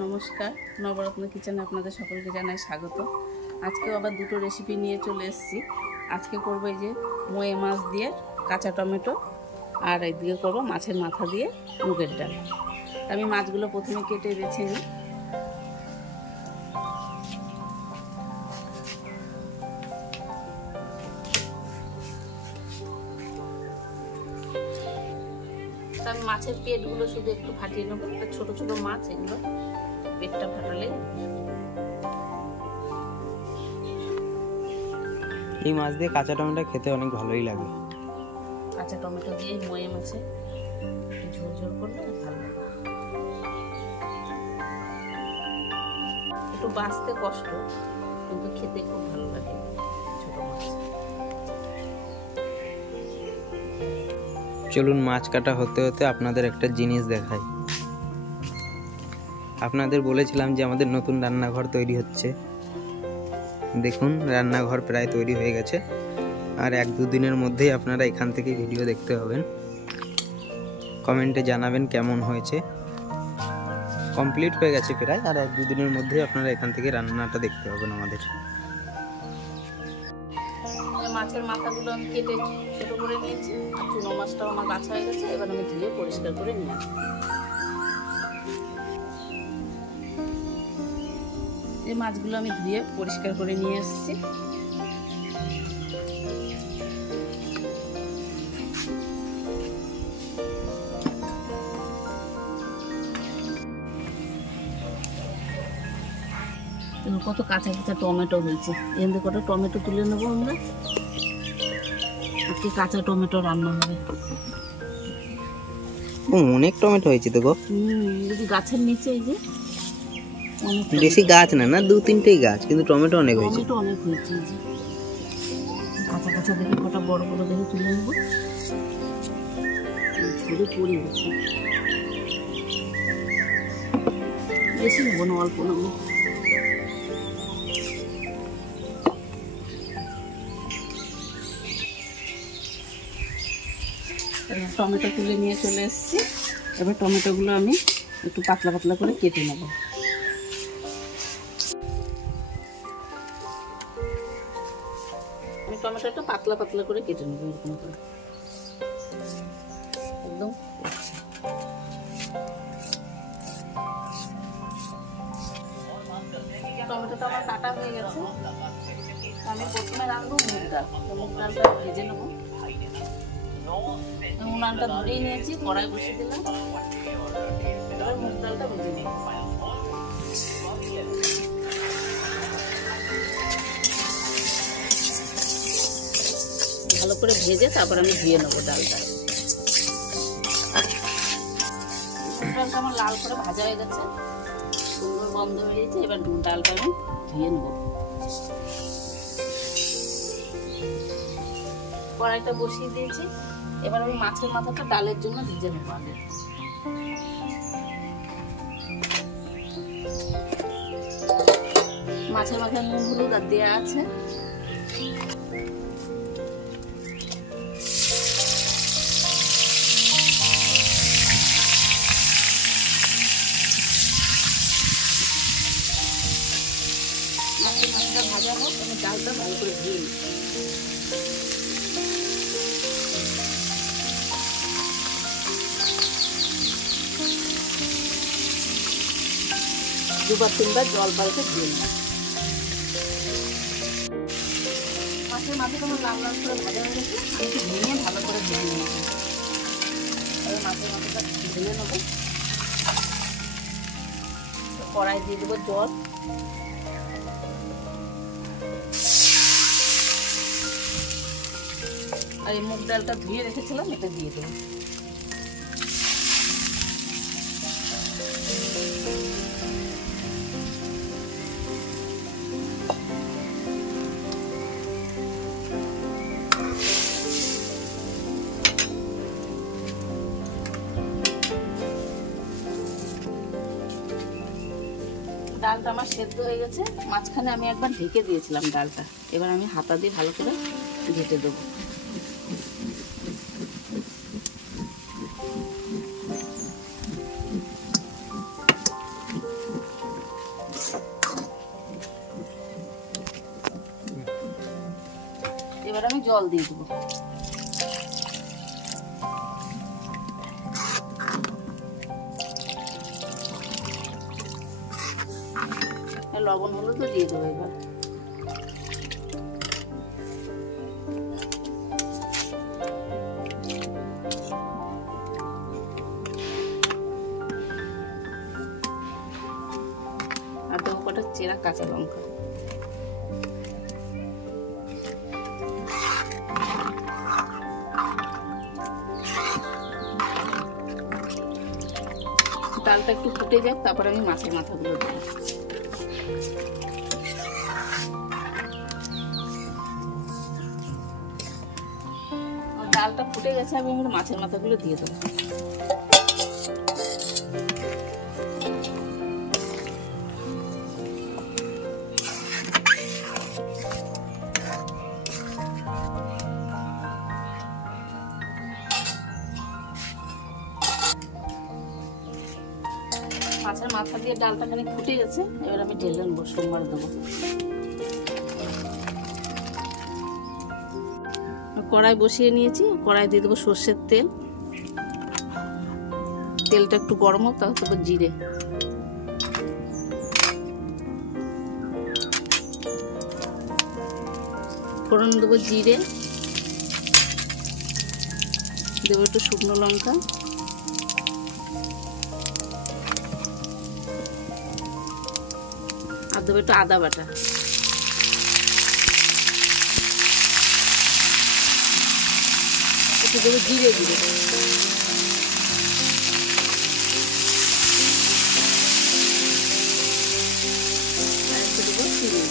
নমস্কার, নবরত্ন কিচেনে আপনাদের সকলকে জানাই স্বাগত। আজকেও আবার দুটো রেসিপি নিয়ে চলে এসেছি। আজকে করবো এই যে মোয়ে মাছ দিয়ে কাঁচা টমেটো, আর এইদিকে করবো মাছের মাথা দিয়ে মুগের ডাল। আমি মাছগুলো প্রথমে কেটে বেছে নিই। আমি মাছের পেটগুলো শুধু একটু ফাটিয়ে নেবো। ছোট ছোট মাছ, এগুলো পেটটা ফাটালে। এই মাছ দিয়ে কাঁচা টমেটো খেতে অনেক ভালোই লাগে। কাঁচা টমেটো দিয়ে মোয়ে মাছে ঝোল ঝোল করলে ভালো লাগে। একটু বাঁচতে কষ্ট, কিন্তু খেতে খুব ভালো লাগে ছোট মাছ। চলুন মাছ কাটা হতে হতে আপনাদের একটা জিনিস দেখাই। আপনাদের বলেছিলাম যে আমাদের নতুন রান্নাঘর তৈরি হচ্ছে। দেখুন, রান্নাঘর প্রায় তৈরি হয়ে গেছে, আর 1-2 দিনের মধ্যেই আপনারা এখান থেকে ভিডিও দেখতে পাবেন। কমেন্টে জানাবেন কেমন হয়েছে। কমপ্লিট হয়ে গেছে প্রায়, আর 1-2 দিনের মধ্যেই আপনারা এখান থেকে রান্নাটা দেখতে পাবেন আমাদের। মাছের মাথাগুলো আমি কেটে ছোট করে নিয়েছি, আর চুনো মাছটাও আমার বাছা হয়ে গেছে। এবার আমি ধুয়ে পরিষ্কার করে নিয়ে আসবো। এই মাছগুলো আমি ধুয়ে পরিষ্কার করে নিয়ে এসেছি। কত কাঁচা কাঁচা টমেটো হয়েছে। এখান থেকে কত টমেটো তুলে নেবো আমরা। আজকে কাঁচা টমেটো রান্না হবে। অনেক টমেটো হয়েছে তো গো। গাছের নিচে এই যে বেশি গাছ না, 2-3টেই গাছ, কিন্তু টমেটো অনেক হয়েছে। টমেটো অনেক হয়েছে। এই যে কাঁচা কাঁচা দেখে কটা বড় বড় দেখে তুলে নেবো। ছড়ে পড়ে গেছে, বেশি নেবো না, অল্প নেবো। টমেটো তুলে নিয়ে চলে এসেছি। এবার টমেটোগুলো আমি একটু পাতলা পাতলা করে কেটে নেব। আমি টমেটোটা পাতলা পাতলা করে কেটে নেব, এরকম করে একদম। টমেটোটা আমার কাটা হয়ে গেছে। আমি প্রথমে রাঁধবো মুগ ডাল। মুগ ডালটা ভেজে নেবো। উনানটা ধরিয়ে নিয়েছি, কড়াই বসিয়ে দিলাম। এবার মুগ ডালটা ভেজে নেব। ভালো করে ভেজে তারপর আমি ধুয়ে নেবো ডালটা। মুগ ডালটা আমার লাল করে ভাজা হয়ে গেছে, সুন্দর গন্ধ বেরিয়েছে। এবার ডালটা আমি ধুয়ে নেবো। কড়াইটা বসিয়ে দিয়েছি। এবার আমি মাছের মাথাটা ডালের জন্য ভিজে নেব আগে। মাছের মাথায় নুন হলুদ আর দেওয়া আছে। মাছের মাথাটা ভাজা হোক, আমি ডালটা ভালো করে ধুয়ে নিই। দুবার তিনবার জল পাল্টে ধুয়ে নিই। মাছের মাথাটা আমার লাল লাল করে ভাজা হয়ে গেছে। আমি একটু ভেঙে ভালো করে ধুয়ে নিয়েছি। এই মাছের মাথাটা ঢেলে নেবো। কড়াই দিয়ে দেবো জল। আর এই মুগ ডালটা ধুয়ে রেখেছিলাম, এটা দিয়ে দেবো। ডালটা আমার সেদ্ধ হয়ে গেছে। মাঝখানে আমি একবার ঢেকে দিয়েছিলাম ডালটা। এবার আমি হাতা দিয়ে ভালো করে ঘেটে দেবো। জল দিয়ে দেবো। লবণ হলুদ তো দিয়ে দেবো এবার। আর দেবো কটা চেরা কাঁচা লঙ্কা। ডালটা একটু ফুটে যাক, তারপর আমি মাছের মাথাগুলো দেবো। ডালটা ফুটে গেছে, আমি মাছের মাথাগুলো দিয়ে দেবো। মাছের মাথা দিয়ে ডালটা খানিক ফুটে গেছে, এবার আমি ঢেলে নেবো, সোমবার দেবো। কড়াই বসিয়ে নিয়েছি, কড়াই দিয়ে দেবো সর্ষের তেল। তেলটা একটু গরম হোক, তারপর জিরে, ফোড়ন দেবো জিরে, দেবো একটু শুকনো লঙ্কা, আর দেবো একটু আদা বাটা। একটু দেবো জিরে জিরে, আর একটু দেবো চিনি।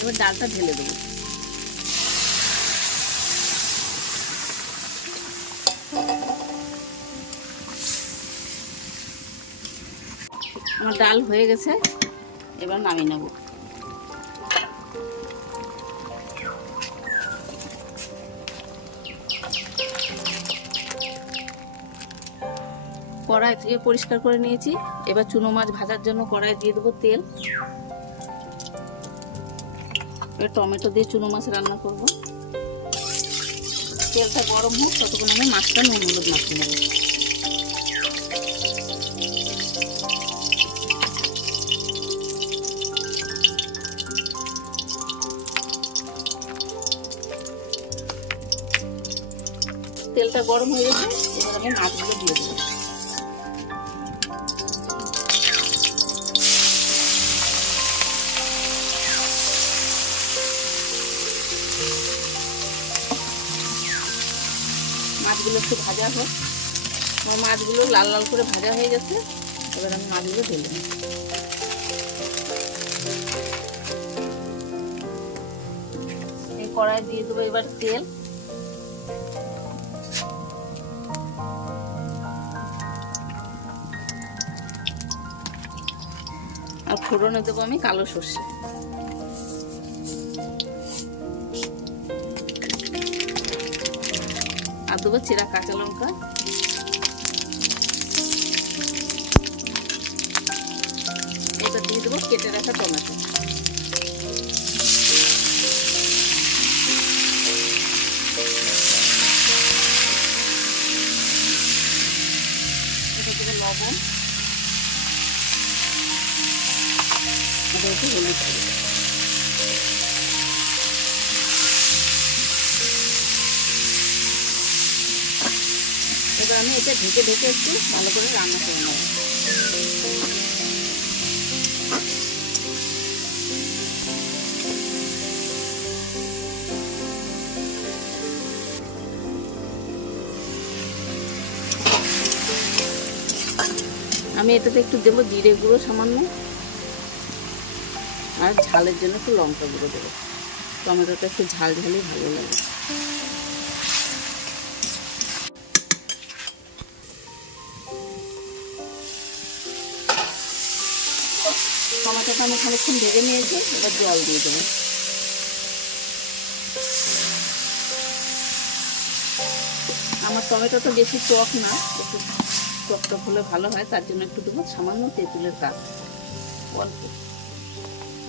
এবার ডালটা ঢেলে দেবো। আমার ডাল হয়ে গেছে, এবার নামিয়ে নেব। কড়াই থেকে পরিষ্কার করে নিয়েছি, এবার চুনো মাছ ভাজার জন্য কড়াই দিয়ে দেবো তেল। এবার টমেটো দিয়ে চুনো মাছ রান্না করব। তেলটা গরম হোক, ততক্ষণ আমি মাছটা নুন হলুদ মাখিয়ে নেব। তেলটা গরম হয়ে গেছে, এবার আমি মাছগুলো দিয়ে দেবো। মাছগুলো একটু ভাজা হোক। আমার মাছগুলো লাল লাল করে ভাজা হয়ে গেছে, এবার আমি মাছগুলো ঢেলে নেব। এই কড়াই দিয়ে দেবো এবার তেল। আর ফোড়নে দেবো আমি কালো সর্ষে। আর দেবো চেরা কাঁচা লঙ্কা। এটা দিয়ে দেবো কেটে রাখা টমেটো। এটা দেবো লবণ, এটা একটু হলুদ দেবো। এবার আমি এটা ঢেকে ঢেকে একটু ভালো করে রান্না করে নেব। আমি এটাতে একটু দেবো জিরে গুঁড়ো সামান্য, আর ঝালের জন্য একটু লঙ্কা গুঁড়ো দেবো। টমেটোটা একটু ঝাল ঝালই ভালো লাগে। টমেটোটা আমি খানিকক্ষণ ভেজে নিয়েছি, এবার জল দিয়ে দেবো। আমার টমেটোটা বেশি টক না, একটু টকটক হলে ভালো হয়, তার জন্য একটু দেবো সামান্য তেঁতুলের কাজ, অল্প,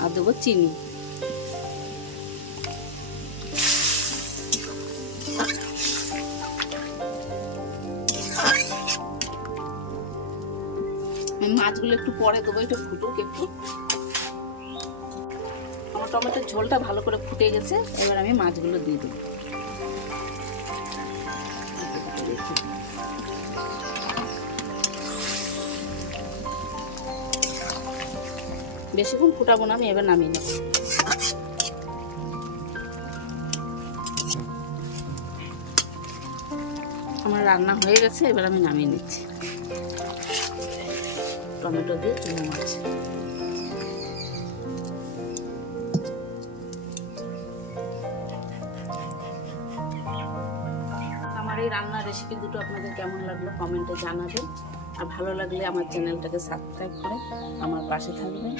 আর দেবো চিনি। মাছগুলো একটু পরে দেবো, একটু ফুটুক একটু। আমার টমেটোর ঝোলটা ভালো করে ফুটে গেছে, এবার আমি মাছগুলো দিয়ে দেবো। বেশিক্ষণ ফুটাবো না, আমি এবার নামিয়ে নেব। আমার রান্না হয়ে গেছে, এবার আমি নামিয়ে নিচ্ছি। টমেটো দিয়ে চুনো মাছ। আমার এই রান্নার রেসিপি দুটো আপনাদের কেমন লাগলো কমেন্টে জানাবেন, আর ভালো লাগলে আমার চ্যানেলটাকে সাবস্ক্রাইব করে আমার পাশে থাকবেন।